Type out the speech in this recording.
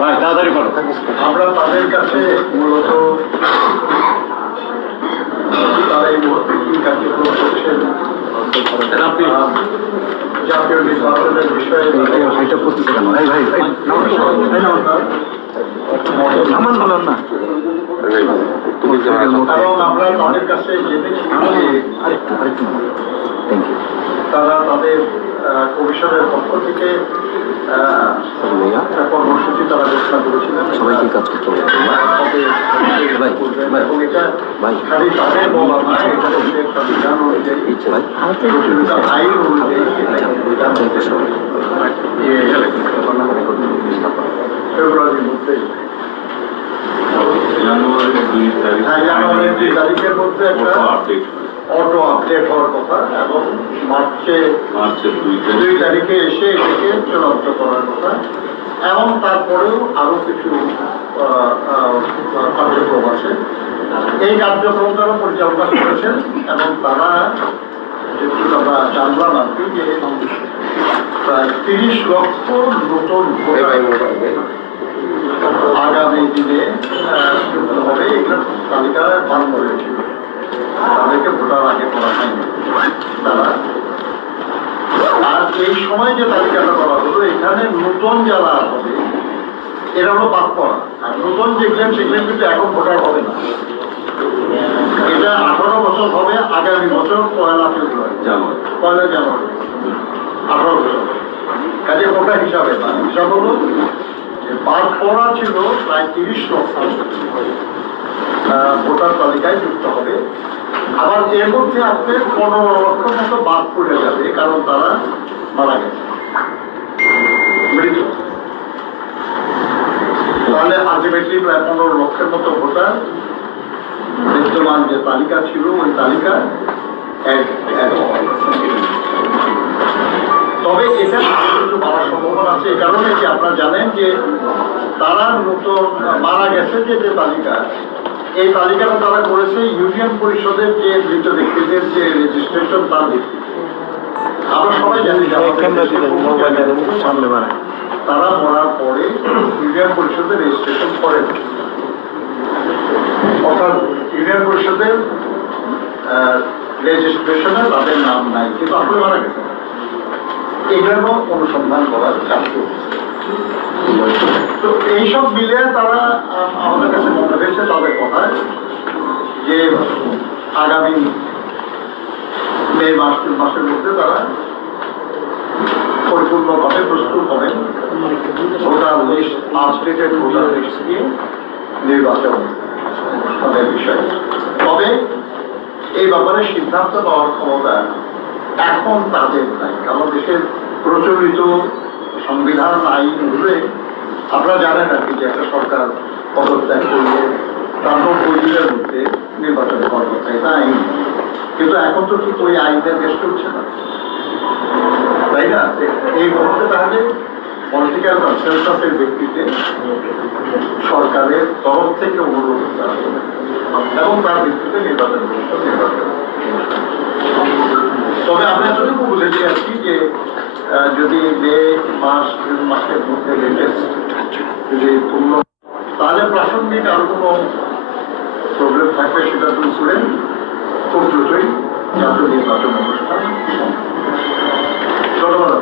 ভাই তাড়াতাড়ি করো। আমরা তাদের কাছে মূলত তারা এই মুহূর্তে কি কার্যক্রম করছেন জাতীয় নির্বাচনের বিষয়ে হাইটা করতেছে কেন? ভাই ভাই আমার বলেন না। এবং আমরা তাদের কাছে জেনেছি যে তারা তাদের কমিশনের পক্ষ থেকে একটা কর্মসূচি তারা ঘোষণা করেছিলেন। সবাইকে কাজ করতে হবে। এবং এটা খালি তাদের বলা না, এটা হচ্ছে একটা বিধান অনুযায়ী প্রচলিত আইন অনুযায়ী ফেব্রুয়ারির মধ্যে জানুয়ারির 2 তারিখের মধ্যে একটা অটো আপডেট হওয়ার কথা এবং মার্চের 2 তারিখে এসে এটাকে চূড়ান্ত করার কথা এবং তারপরেও আরো কিছু কার্যক্রম আছে। এই কার্যক্রম তারা পরিচালনা করেছেন এবং তারা যেহেতু আমরা জানলাম আর কি যে প্রায় 30 লক্ষ নতুন আগামী দিনে হবে এগুলো তালিকা বার করেছিল। তাদেরকে ভোটার আগে করা হয়নি তারা। আর এই সময় যে তালিকাটা করা হলো এখানে নতুন যারা হবে এরা হলো বাদ পড়া। আর নতুন যেগুলেন সেগুলেন কিন্তু এখন ভোটার হবে না। এটা 18 বছর হবে আগামী বছর 1 ফেব্রুয়ারি 1 জানুয়ারি 18 বছর। কাজে ওটা হিসাবে না, হিসাব হলো বাদ পড়া ছিল প্রায় 30 লক্ষ ভোটার তালিকায় যুক্ত হবে। আবার এর মধ্যে আপনার 15 লক্ষ মতো বাদ পড়ে যাবে কারণ তারা মারা গেছে, মৃত। তাহলে আলটিমেটলি প্রায় 15 লক্ষের মতো ভোটার বিদ্যমান যে তালিকা ছিল ওই তালিকা তবে এটা কিছু বাড়ার সম্ভাবনা আছে। এই কারণে যে আপনারা জানেন যে তারা নতুন মারা গেছে যে তালিকা, এই তালিকাটা তারা করেছে ইউনিয়ন পরিষদের যে মৃত ব্যক্তিদের যে রেজিস্ট্রেশন তার ভিত্তিতে। আমরা সবাই জানি তারা মরার পরে ইউনিয়ন পরিষদের রেজিস্ট্রেশন করেন, অর্থাৎ ইউনিয়ন পরিষদের রেজিস্ট্রেশনে তাদের নাম নাই, কিন্তু আসলে মারা গেছে। এগুলো অনুসন্ধান করার কাজ করছে। তো এইসব মিলে তারা আমাদের কাছে মনে হয়েছে তাদের কথায় যে আগামী মে মাসের মধ্যে তারা পরিপূর্ণভাবে প্রস্তুত হবেন voter list, updated voter list দিয়ে নির্বাচন অনুষ্ঠানের বিষয়ে। তবে এই ব্যাপারে সিদ্ধান্ত দেওয়ার ক্ষমতা এখন তাদের নাই, কারণ দেশের প্রচলিত সংবিধান আইন হলে আপনারা জানেন আর কি যে একটা সরকার পদত্যাগ করলে তার 90 দিনের মধ্যে নির্বাচন করার কথা, এটা আইন। কিন্তু এখন তো ঠিক ওই আইনের দেশ চলছে না, তাই না? এই মুহূর্তে তাহলে পলিটিক্যাল কনসেনসাসের ভিত্তিতে সরকারের তরফ থেকে অনুরোধ করা হবে এবং তার ভিত্তিতে নির্বাচন নির্বাচন। তবে আমরা এতটুকু বুঝেছি আর কি যে যদি মে মাস, জুন মাসের মধ্যে লেটেস্ট যদি পূর্ণ, তাহলে প্রাসঙ্গিক আর কোনো প্রবলেম থাকবে সেটা দূর করে খুব দ্রুতই জাতীয় নির্বাচন অনুষ্ঠান। ধন্যবাদ।